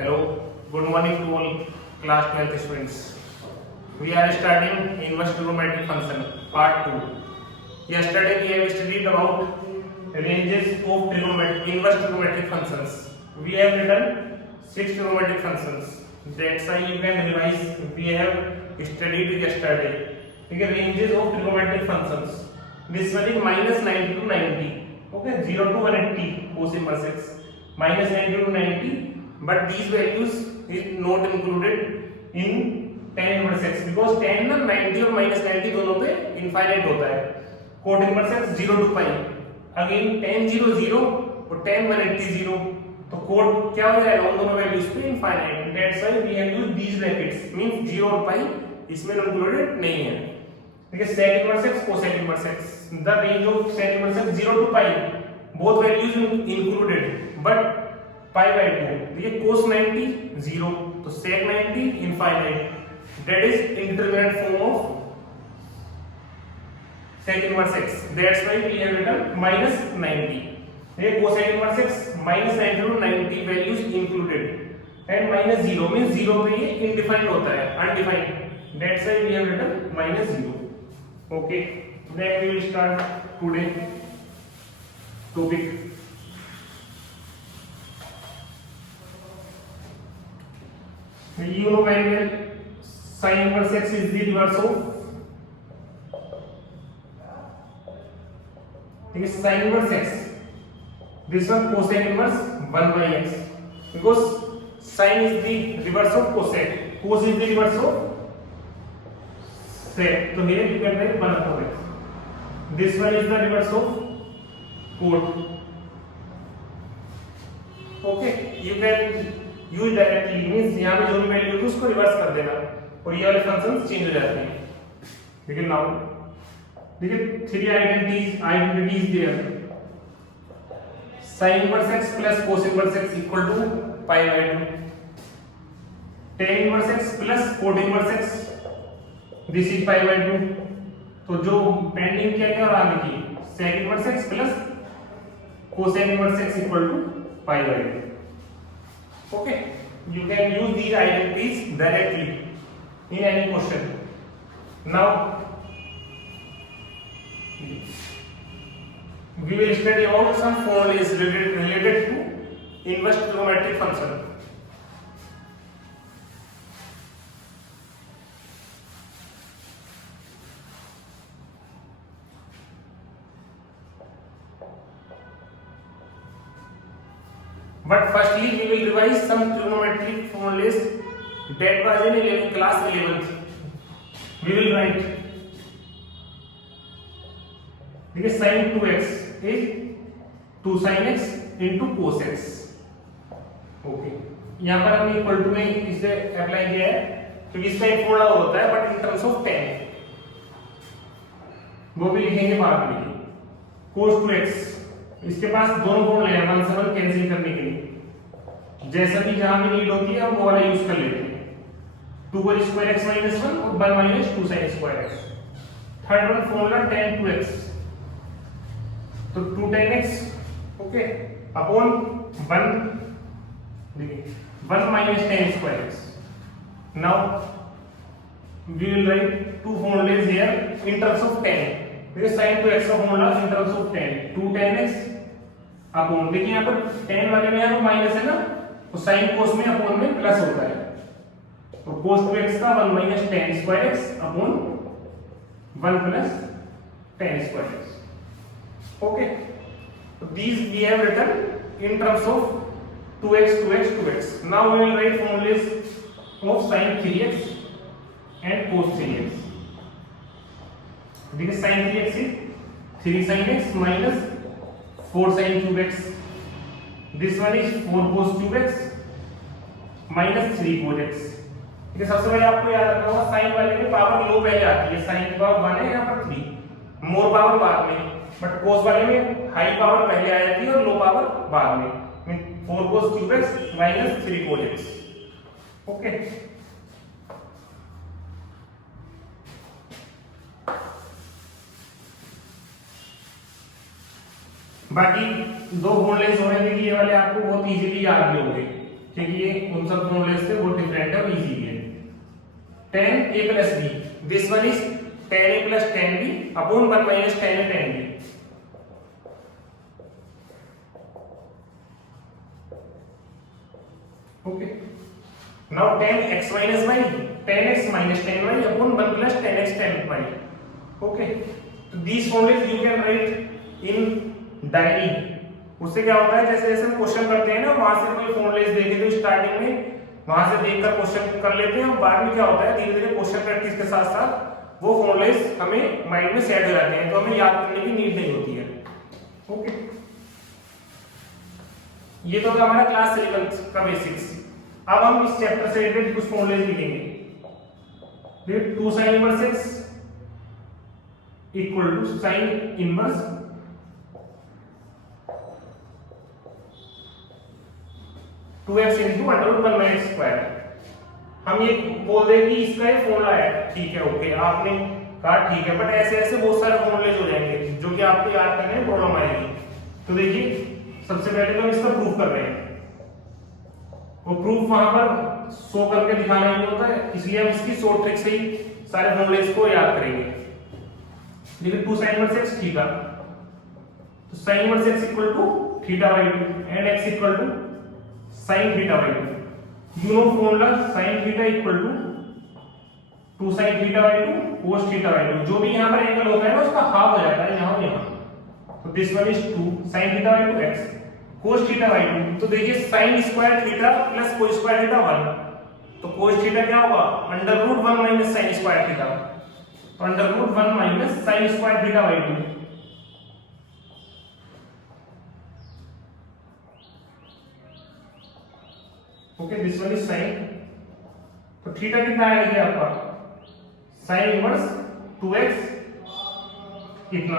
Hello, good morning to all class 12th students. We are starting inverse trigonometric function part 2. Yesterday we have studied about ranges of inverse trigonometric functions. We have written 6 trigonometric functions. That's why you can revise. We have studied yesterday. Okay, ranges of trigonometric functions. This one is minus 90 to 90. Okay, 0 to 180 cos inverse x. Minus 90 to 90. But these values is not included in tan inverse x because tan ना 90 और minus 90 दोनों पे infinite होता है. Cot inverse x 0 to pi. Again tan 0 0 और tan 180 0. तो cot क्या हो जाएगा उन दोनों values पे infinite. That's why we have used these brackets. Means 0 और pi इसमें included नहीं है. ठीक है, sec inverse x cosec inverse x. The range of sec inverse x 0 to pi. Both values included. But pi by 2. ये cos 90 0 तो sec 90 infinite. That is indeterminate form of sec inverse x. That's why we have written minus 90. ये cosec inverse x minus 90 to 90 values included. And minus 0 means 0 पे ये indefinite होता है, undefined. That's why we have written minus 0. Okay. Then we will start today topic. You know very well sin inverse x is the reverse of sin inverse x. This one cosec inverse 1 by x because sin is the reverse of cosec, cos is the reverse of sec. So here you can write 1 upon x. This one is the reverse of cot. Okay, you can use directly means यहां पे जो भी value है उसको reverse कर देना और ये वाले फंक्शंस चेंज हो जाते हैं. लेकिन नाउ देखिए three identities there. sin inverse x plus cos inverse x equal to pi by 2. tan inverse x plus cot inverse x this is pi by 2. तो जो पेंडिंग क्या क्या और आगे की sec inverse x plus cosec inverse x equal to pi by 2. Okay, you can use these identities directly in any question. Now we will study about some formulas related to inverse trigonometric function. But firstly, we will revise some trigonometric formulas that was in class 11th. We will write. देखिए sin 2x is 2 sin x into cos x. Okay, यहाँ पर हमने equal to में इसे apply किया है क्योंकि इसका एक फॉर्मूला होता है but in terms of tan वो भी लिखेंगे बाद में. cos 2x इसके पास दोनों फॉर्मूले हैं 1 से 1 कैंसिल करने के लिए. जैसा भी जहां भी नीड होती है हम वो वाला यूज कर लेते हैं. 2 पर स्क्वायर x minus 1 और 1 minus 2 sin square x. Third one formula tan 2x तो 2 tan x ओके अपॉन 1 देखिए 1 minus tan square x. Now we will write two formulas here in terms of tan. देखिए sin 2x का formula in terms of tan 2 tan x upon देखिए यहां पर tan वाले में यहां पर माइनस है ना तो sin cos में अपॉन में प्लस होता है तो cos 2x का 1 minus tan square x upon 1 plus tan square x. Okay, so these we have written in terms of 2x 2x 2x. Now we will write formulas of sin 3x and cos 3x. देखिए sin 3x is 3 sin x minus 4 sin cube x. This one is 4 cos cube x minus 3 cos x. ठीक है, सबसे पहले आपको याद रखना होगा sign वाले में पावर लो पहले आती है. साइन की पावर 1 है यहाँ पर 3, मोर पावर बाद में. बट कोस वाले में हाई पावर पहले आ जाती है और लो पावर बाद में. 4 cos cube x minus 3 cos x. Okay, बाकी दो फॉर्मूले हो रहे हैं कि ये वाले आपको बहुत इजीली याद भी होंगे. क्योंकि ये उन सब फॉर्मूले से वो डिफरेंट है और इजी है। tan a plus b, this one is tan a plus tan b upon 1 minus tan a tan b. Okay, now tan x minus y, tan x minus tan y upon 1 plus tan x tan y. Okay, so these formulas you can write in diary. उससे क्या होता है, जैसे जैसे हम question करते हैं ना, वहां से कोई फॉर्मुलेस देखे तो स्टार्टिंग में वहां से देखकर क्वेश्चन कर लेते हैं, और बाद में क्या होता है धीरे धीरे क्वेश्चन प्रैक्टिस के साथ साथ वो फॉर्मुलेस हमें माइंड में सेट हो जाते हैं, तो हमें याद करने की नीड नहीं होती है। ओके, ये तो था हमारा क्लास 11 का बेसिक्स। अब हम इस चैप्टर से रिलेटेड कुछ फॉर्मुलेस लिखेंगे। 2 sin inverse x equal to sin inverse two x into under root 1 minus square. हम ये बोल दें कि इसका ये फॉर्मूला है, ठीक है, ओके, आपने कहा ठीक है, बट ऐसे ऐसे बहुत सारे फॉर्मूलेज हो जाएंगे जो कि आपको याद करने में प्रॉब्लम आएगी। तो देखिए, सबसे पहले तो हम इसका प्रूफ कर रहे हैं, वो प्रूफ वहां पर शो करके दिखाना नहीं होता है, इसलिए हम इसकी शॉर्ट ट्रिक से ही सारे फॉर्मूलेज को याद करेंगे। देखिए 2 sin इनवर्स x थीटा, तो sin inverse x equal to theta by 2 and x equal to sin theta by 2। You know formula sin theta equal to 2 sin theta by 2 cos theta by 2। जो भी यहां पर angle होता है ना उसका half हो जाता है यहां और यहां। तो this one is 2 sin theta by 2 x cos theta by 2। तो देखिए sin square theta plus cos square theta 1, तो cos थीटा क्या होगा under root 1 minus sin square theta, तो under root 1 minus sin square theta by 2। Okay, this one is sin, तो theta कितना आएगा आपका sin इनवर्स 2x कितना,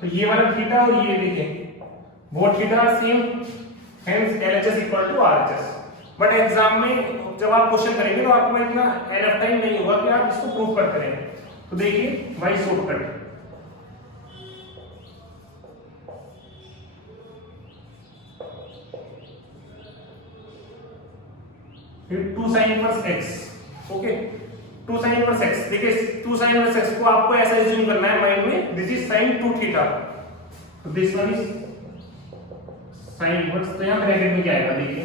तो ये वाला थीटा और ये देखिए both theta same, hence LHS equal to RHS। But exam में जब आप क्वेश्चन करेंगे तो आपको इतना एनफ टाइम नहीं होगा कि आप इसको प्रूव करते रहें। तो देखिए बाय शॉर्टकट, फिर 2 sin inverse x, okay, 2 sin inverse x। देखिए 2 sin इनवर्स x को आपको ऐसा एज्यूम करना है माइंड में, दिस इज sin 2 थीटा, तो this one is sin inverse, तो यहां ब्रैकेट में क्या आएगा देखिए,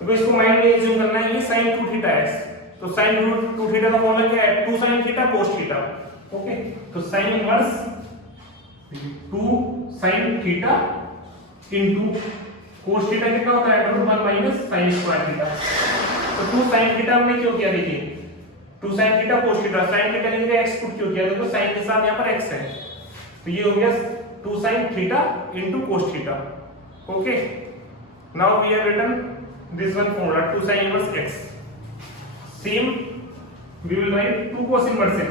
तो इसको माइंड में एज्यूम करना है ये sin 2 थीटा है, तो sin 2 थीटा का फॉर्मूला क्या है 2 sin theta cos theta. Okay, तो sin inverse 2 sin theta into cos theta कितना होता है 1 माइनस sin स्क्वायर थीटा। तो 2 sin थीटा हमने क्यों किया, देखिए 2 sin theta cos theta, sin theta की जगह x पुट क्यों किया, देखो sin के साथ यहां पर x है, तो ये हो गया 2 sin theta into cos theta. Okay, now we have written this one formula 2 sin inverse x, same we will write 2 cos inverse x।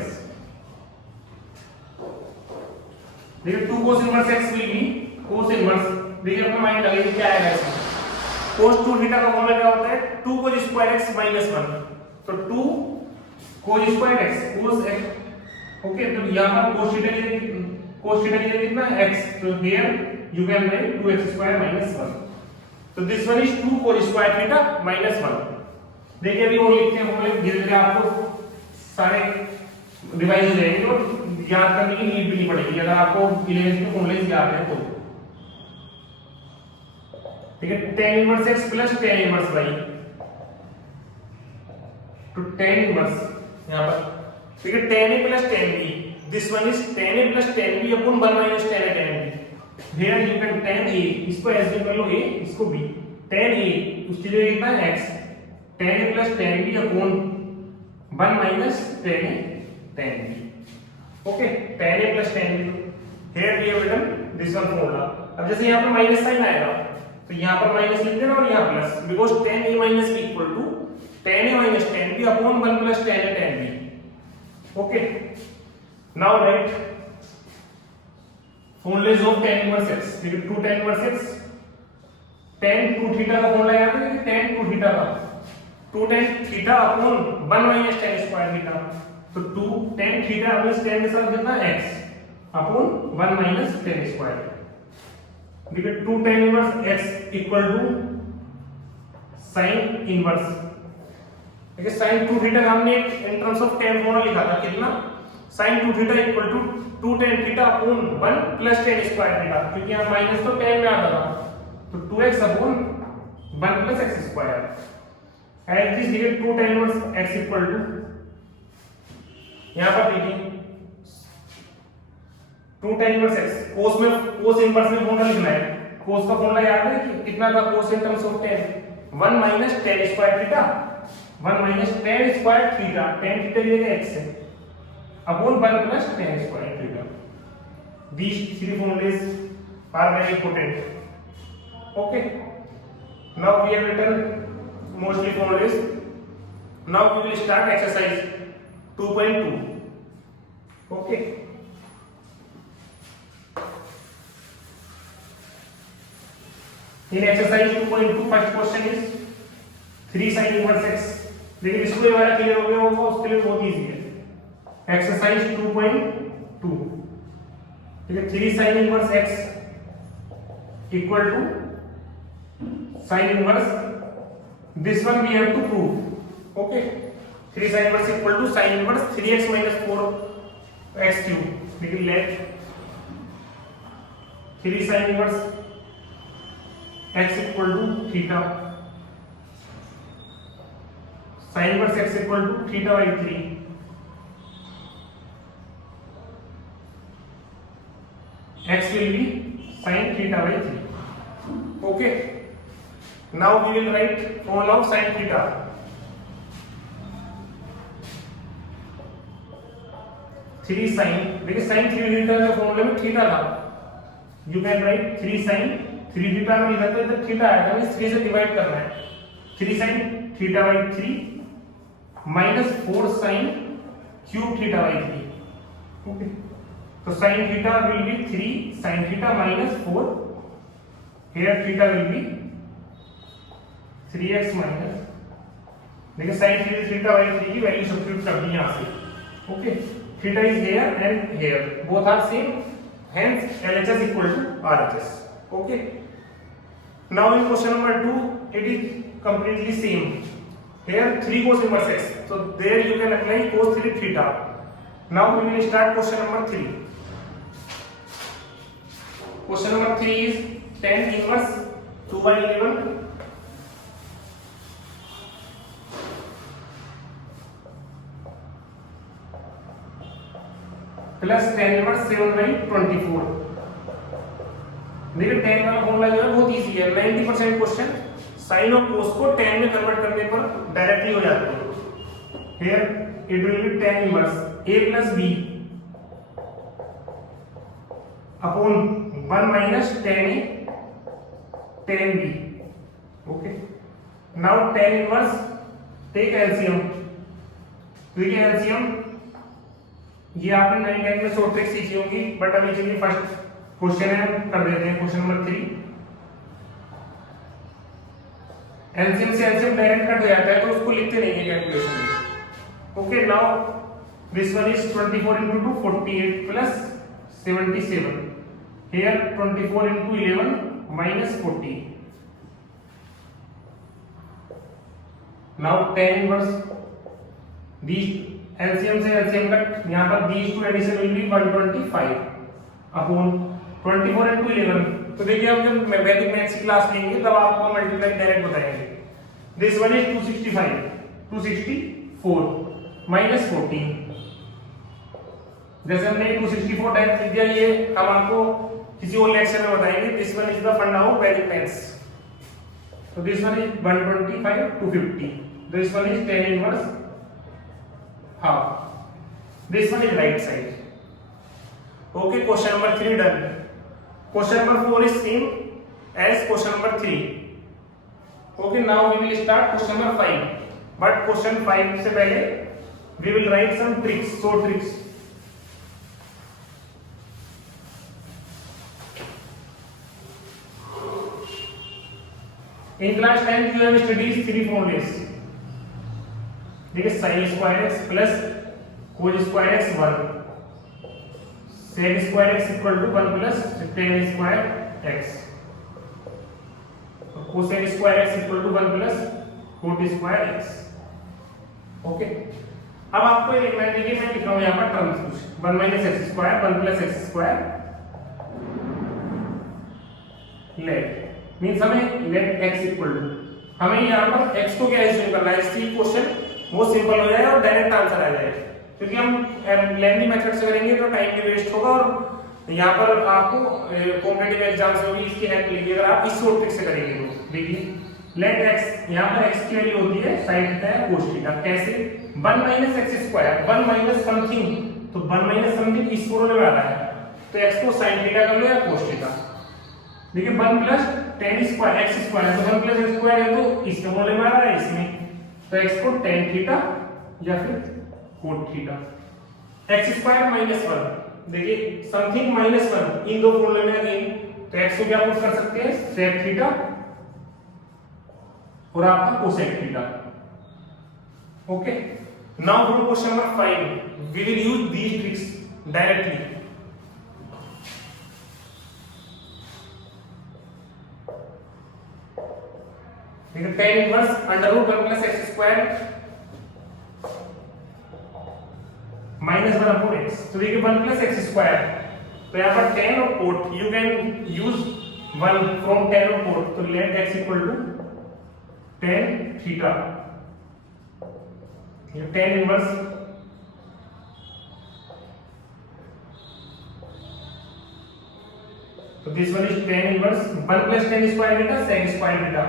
देखिए 2 cos inverse x will be cos inverse, देखिए अपना mind लगाइए क्या आएगा इसमें, cos 2 theta का formula क्या होता है 2 cos स्क्वायर x माइनस 1, तो 2 cos square x cos x। Okay, तो यहां पर cos थीटा की जगह कितना x, तो here you can right 2x square minus 1, तो this one is 2 cos square theta minus 1। देखिए अभी वो लिखते हैं फॉर्मूले, धीरे धीरे आपको सारे रिवाइज हो जाएंगे और याद करने की नीड भी नहीं पड़ेगी अगर आपको 11th के फॉर्मूले याद है तो। ठीक है, tan inverse x plus tan inverse y, तो tan इनवर्स यहां पर, ठीक है, tan a plus tan b, this one is tan a plus tan b upon 1 minus tan a tan b। Here you can tan a, इसको assume कर लो a, इसको b, tan a उसकी जगह कितना है x, tan a plus tan b upon 1 minus tan a tan b। Okay, tan a plus tan b, here we have written this one formula. अब जैसे यहां पर माइनस साइन आएगा तो यहां पर माइनस लिख देना और यहां plus, because tan a minus b equal to tan a minus tan b upon 1 plus tan a tan b। Okay, now write formulas of tan inverse x। देखिए 2 tan inverse x, tan 2 theta का formula याद है, tan 2 theta का 2 tan theta upon 1 minus tan square theta, तो 2 tan theta plus tan के साथ कितना x upon 1 minus tan square. देखिए 2 tan inverse x equal to sine inverse. देखिए साइन 2 थीटा का हमने in terms of tan formula लिखा था कितना, sine 2 theta equal to 2 tan theta upon 1 plus tan square theta, क्योंकि यहाँ माइनस तो tan में आता था, तो 2x upon 1 plus x square. As this लिखे 2 tan inverse x equal to, यहाँ पर देखिए 2 tan इनवर्स x, cos में cos इनवर्स में फॉर्मूला लिखना है, cos का फॉर्मूला याद है कि कितना था cos in terms of tan, 1 minus tan square theta, 1 minus tan square theta, tan theta ये x है, upon 1 plus tan square theta. These three formulas are very important. Okay. Now we have written mostly formulas. Now we will start exercise 2.2. Okay. In exercise 2.2 first question is 3 sin inverse x. लेकिन इसको ये वाला clear हो गया होगा, उसके लिए बहुत इजी है। एक्सरसाइज 2.2, ठीक है, 3 sin inverse x equal to sin inverse, this one we have to prove. Okay, 3 sin inverse equal to sin inverse 3x minus 4x cube. लेकिन let 3 sin inverse x equal to theta, sin inverse x equal to theta by 3, x will be sin theta by 3. Okay, now we will write formula of sin theta. Three sine, देखिए sine 3 theta का formula में theta था, you can write 3 sine 3 theta में लिखा था, इधर theta आएगा, इस 3 से डिवाइड करना है, 3 sine theta by 3 minus 4 sine cube theta by 3। Okay, तो sine theta will be 3 sine theta minus 4, here theta will be 3x minus, देखिए साइन थीटा बाई 3 की वैल्यू सब्स्टिट्यूट कर दी यहां से। Okay, theta is here and here, both are same, hence LHS equal to RHS. Okay, now in question number 2 it is completely same, here 3 cos inverse x, so there you can apply cos 3 theta. Now we will start question number 3. Question number 3 is tan inverse 2 by 11 plus tan inverse 7 by 24। देखिए tan वाला formula जो है बहुत easy है, 90% question sign और कोस को tan में convert करने पर डायरेक्टली हो जाते हैं। Here it will be tan inverse a plus b upon 1 minus tan a tan b। Okay, now tan inverse take LCM, देखिए एलसीएम ये आपने 9 10 में शॉर्ट ट्रिक सीखी होगी, बट अभी चलिए फर्स्ट क्वेश्चन है कर देते हैं। क्वेश्चन नंबर 3, एलसीएम से एलसीएम डायरेक्ट कट हो जाता है तो उसको लिखते नहीं है कैलकुलेशन में। Okay, now this one is 24 into 2 48 plus 77, here 24 into 11 minus 40। Now tan inverse these LCM से एलसीएम कट, यहाँ पर these two addition will be 125 upon 24 into 11। तो देखिए हम जब वैदिक मैथ्स की क्लास लेंगे तब आपको मल्टीप्लाई डायरेक्ट बताएंगे। दिस वन इज 265 264 माइनस 14, जैसे हमने 264 डायरेक्ट लिख दिया, ये हम आपको किसी और लेक्चर में बताएंगे। दिस वन इज द फंडा ऑफ वैदिक मैथ्स। तो this one is 125 250, this one is tan inverse half, this one is right side. Okay, question number 3 done. Question number 4 is same as question number 3. Okay, now we will start question number 5, but question 5 से पहले we will write some tricks, short tricks. In class 10 you have studied 3 formulas, देखिए sine square x plus cos square x 1, sec square x equal to 1 plus tan square x, cosec square x equal to 1 plus cot square x. Okay, अब आपको ये लिखना है, देखिए मैं लिख रहा हूं यहां पर टर्म्स कुछ 1 minus x square 1 plus x square late means हमें लेट एक्स इक्वल टू, हमें यहां पर एक्स को क्या एज्यूम करना है, इसलिए क्वेश्चन बहुत सिंपल हो जाएगा और डायरेक्ट आंसर आ जाएगा। क्योंकि हम लेंथी मेथड से करेंगे तो टाइम भी वेस्ट होगा और यहाँ पर आपको कॉम्पिटिटिव एग्जाम से भी इसकी हेल्प लेगी अगर आप इस शॉर्ट ट्रिक से करेंगे तो। देखिए लेट एक्स, यहाँ पर एक्स की वैल्यू होती है sin थीटा या cos थीटा। कैसे? 1 minus x square 1 minus something, तो 1 माइनस समथिंग इस फॉर्मूले में आ रहा है, तो एक्स को sin थीटा कर लो या cos थीटा। देखिए 1 plus tan square x square, तो 1 प्लस एक्स स्क्वायर है तो इस फॉर्मूले में आ रहा है इसमें, तो एक्स को tan थीटा या फिर cot theta. X square minus 1, देखिए समथिंग माइनस 1 इन दो फॉर्मूले में अगेन, तो एक्स को क्या पुट कर सकते हैं sec थीटा और आपका cosec थीटा। Okay, now from question number 5 we will use these tricks directly. देखिए tan inverse under root 1 plus x square minus 1 upon x, तो देखिए 1 प्लस एक्स स्क्वायर, तो यहाँ पर tan और cot you can use 1 from tan और cot, तो let x equal to tan theta, ये tan इनवर्स तो this one is tan inverse 1 plus tan square theta sec square theta.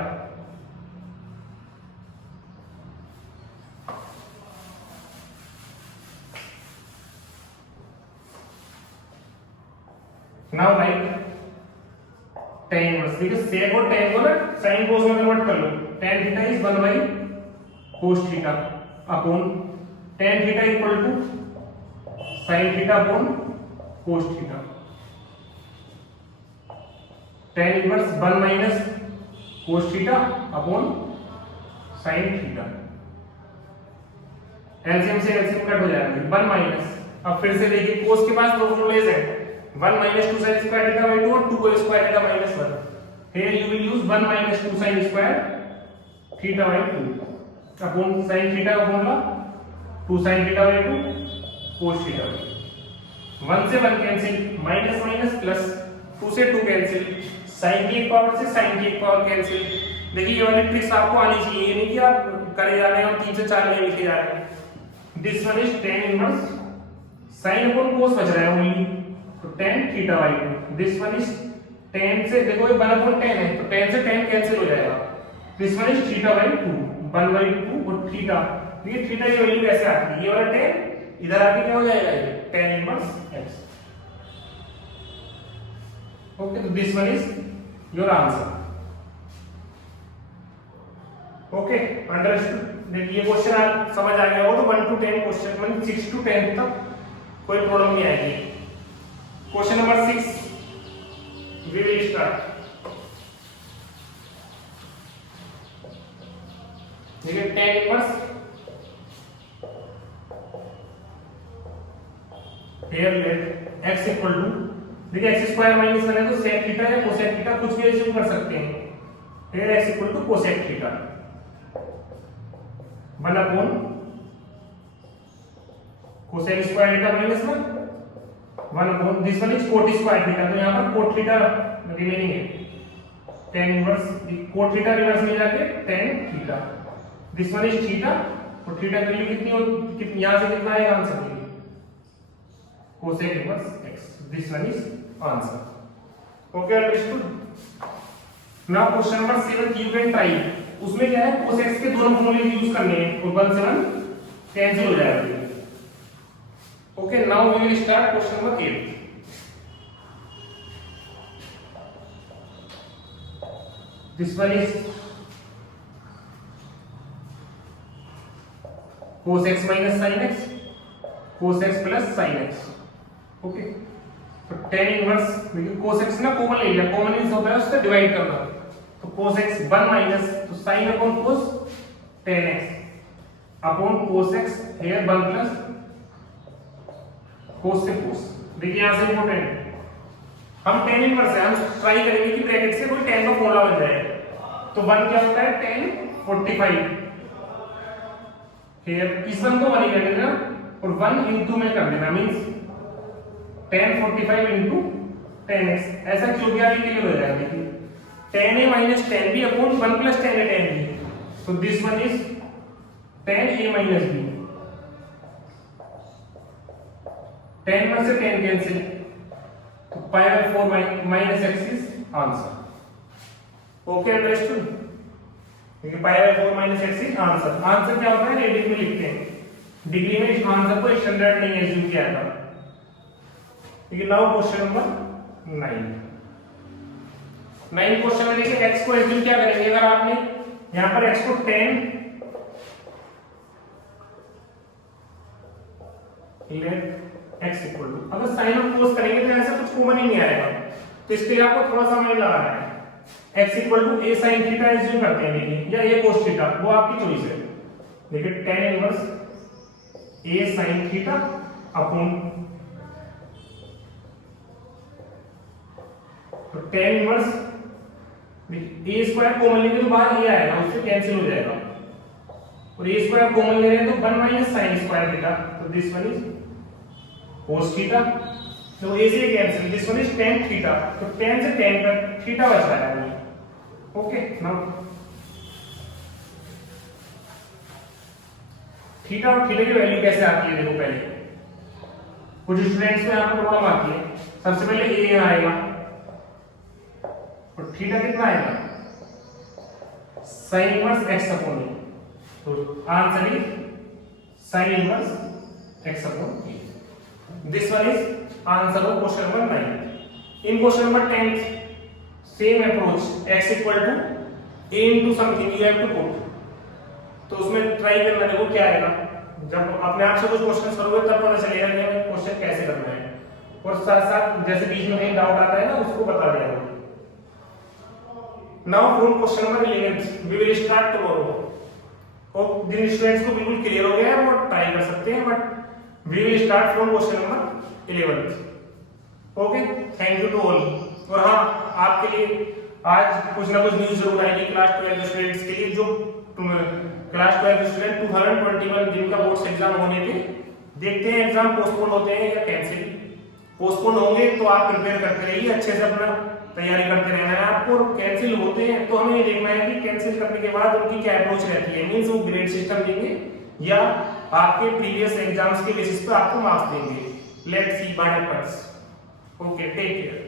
Now write tan inverse, देखिए sec और tan को ना sin cos में convert कर लो, tan theta is 1 by cos theta upon tan theta equal to sin theta upon cos theta. tan inverse 1 minus cos theta upon sin theta. LCM से LCM cut हो जाएगा 1 minus, अब फिर से देखिए cos के पास दो फॉर्मूलेज हैं 1 minus 2 sin square theta by 2 और 2 cos square theta minus 1. Here you will use 1 minus 2 sin square theta by 2 upon sin theta का formula 2 sin theta by 2 cos theta। 1 से 1 कैंसिल, माइनस माइनस प्लस, 2 से 2 cancel, sin की एक power से sin की एक power cancel. देखिए ये वाली ट्रिक्स आपको आनी चाहिए, ये नहीं कि आप करे जा रहे हैं और 3 से 4 नहीं लिखे जा रहे हैं। This one is tan inverse sin upon cos बच रहा है ओनली, तो tan theta by 2। This one is tan से, देखो ये 1 अपॉन tan है तो tan से tan कैंसिल हो जाएगा, this one is theta by 2 1 by 2 और थीटा, ये थीटा की वैल्यू कैसे आती है, ये वाला tan इधर आके क्या हो जाएगा, ये tan इनवर्स x। ओके, तो this one is your answer. Okay, understood. देखिए क्वेश्चन आप समझ आ गया हो तो 1 to 10 क्वेश्चन, मतलब 6 to 10 तक कोई प्रॉब्लम नहीं आएगी। Question number 6 we will start। देखिए tan inverse here let x equal to, देखिए x स्क्वायर माइनस 1 है तो sec थीटा या cosec थीटा कुछ भी एज्यूम कर सकते हैं। here x equal to cosec theta 1 upon cosec square theta minus 1 upon this one is cot square theta, तो यहाँ पर cot थीटा रिमेनिंग है, tan inverse cot theta reverse में जाके tan theta, this one is theta और theta की value कितनी हो, कितनी यहाँ से कितना आएगा आंसर के लिए cosec inverse x, this one is answer. Okay, understood. Now question number 7 you can try, उसमें क्या है cos x के दोनों फॉर्मूले यूज करने हैं और 1 से 1 कैंसिल हो जाएगा। Okay, now we will start question number 8। This one is cos x minus sin x, cos x plus sin x। Okay, तो tan इनवर्स, देखिए cos x ना कॉमन ले लिया, कॉमन मींस होता है उससे डिवाइड करना, तो cos x 1 माइनस, तो sin upon cos tan x upon cos x here 1 plus cos से cos। देखिए यहां से इंपॉर्टेंट, हम tan इनवर्स है, हम ट्राई करेंगे कि ब्रैकेट से कोई tan का फॉर्मूला बन जाए, तो 1 क्या होता है tan 45 फिर इस वन को 1 ही कर देना और 1 into में कर देना, मींस 1045 into 10x, ऐसा क्यूबियाली क्लियर हो जाएगा। देखिए 10a minus 10b upon 1 plus 10a 10b, so this one is 10a minus b, 10 में से 10 कैंसिल, तो pi by 4 minus x is answer. Okay, understood? देखिए pi by 4 minus x is answer. Answer क्या होता है रेडियन में लिखते हैं, डिग्री में इस आंसर को स्टैंडर्ड नहीं एज्यूम किया था। ठीक है, नाउ क्वेश्चन नंबर 9 क्वेश्चन में देखिए x को एज्यूम क्या करेंगे, अगर आपने यहां पर x को 10 let x इक्वल टू, अगर साइन और कोस करेंगे तो ऐसा कुछ कॉमन ही नहीं आएगा, तो इसके लिए आपको थोड़ा सा समय लगाना है। x equal to a sin theta assume करते हैं देखिए, या a cos थीटा, वो आपकी चॉइस है। देखिए tan inverse a sin theta upon, तो tan inverse a square common लेंगे तो बाहर a आएगा, उससे कैंसिल हो जाएगा, और a स्क्वायर कॉमन ले रहे हैं तो 1 माइनस sin स्क्वायर थीटा, तो this one is cos theta, तो a से cancel, this one is tan theta, तो tan से tan तक थीटा बच रहा है। ओके, नाउ थीटा और थीटा की वैल्यू कैसे आती है, देखो पहले कुछ स्टूडेंट्स को यहाँ पर प्रॉब्लम आती है। सबसे पहले a यहाँ आएगा और थीटा कितना आएगा, sin inverse x upon a, तो answer is sin inverse x upon a। This one is answer of question number 9। In question number 10 same approach, x equal to a into something you have to put, तो उसमें try करना, देखो क्या आएगा। जब अपने आप से कुछ क्वेश्चन करोगे तब पता चलेगा कि हमें क्वेश्चन कैसे करना है, और साथ साथ जैसे बीच में कहीं डाउट आता है ना उसको बता दिया करो। Now from question number 11 we will start tomorrow, और जिन स्टूडेंट्स को बिल्कुल क्लियर हो गया है वो ट्राई कर सकते हैं, but we will start from question number 11। Okay, thank you to all. और हाँ, आपके लिए आज कुछ ना कुछ न्यूज़ जरूर आएगी क्लास 12 स्टूडेंट्स के लिए, जो क्लास 12 स्टूडेंट 2021 जिनका बोर्ड्स एग्जाम होने थे। देखते हैं एग्जाम पोस्टपोन होते हैं या कैंसिल। पोस्टपोन होंगे तो आप प्रिपेयर करते रहिए, अच्छे से अपना तैयारी करते रहना है आपको। कैंसिल होते हैं तो हमें ये देखना है कि कैंसिल करने के बाद उनकी क्या अप्रोच रहती है, मींस वो ग्रेड सिस्टम देंगे या आपके प्रीवियस एग्जाम्स के बेसिस पे आपको मार्क्स देंगे। Let's see what happens. Okay, take care.